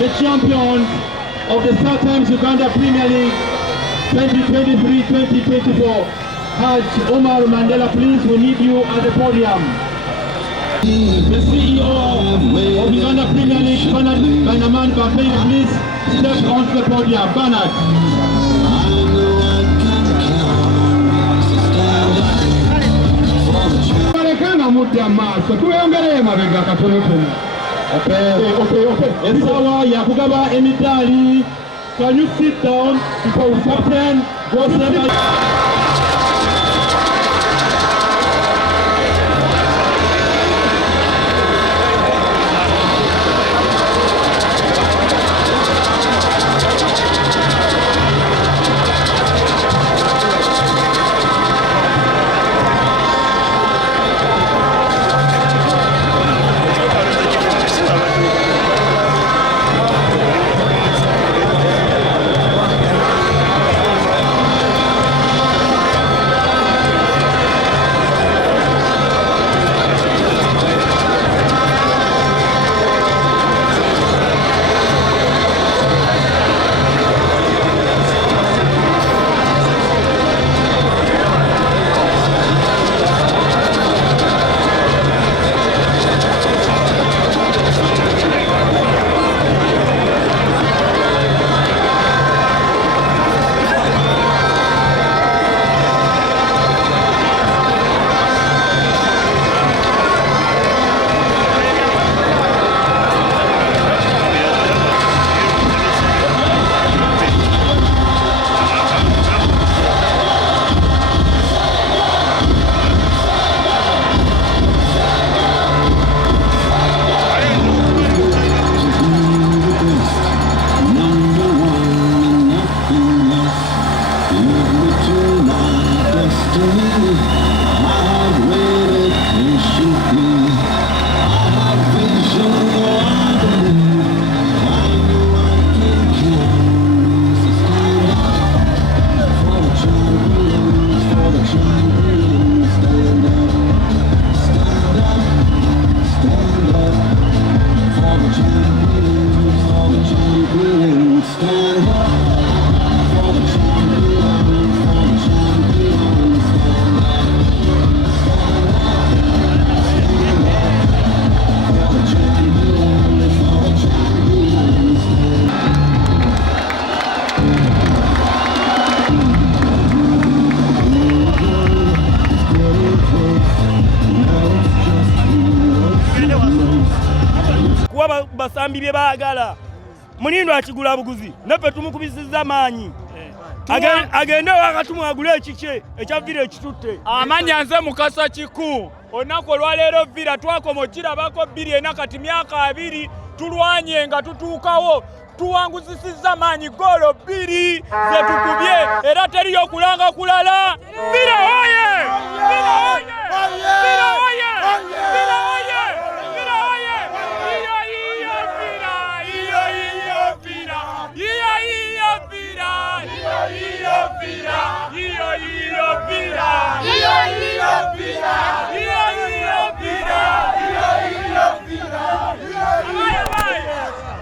the champions of the South Times Uganda Premier League 2023-2024. Haj Omar Mandela, please, we need you at the podium. The CEO of Uganda Premier League, Bernard Bainaman Bafei, please step onto the podium. Bernard. Okay. Esawa yakugaba emidali. Can you sit down before we captain goes basambi bye baagala Mulindo akigula buguzi naffe tumukubisiza maanyi agende wakatumu agule ekike ekyavira ekitutte amanya nze mukasa kiku olunaku olwaleero vira twakoma okirabako 2 kati myaka 2 tulwanye nga tutuukawo tuwanguzisizza maanyi goolo 2 zetukubye era teriyo kulanga kulala vira oye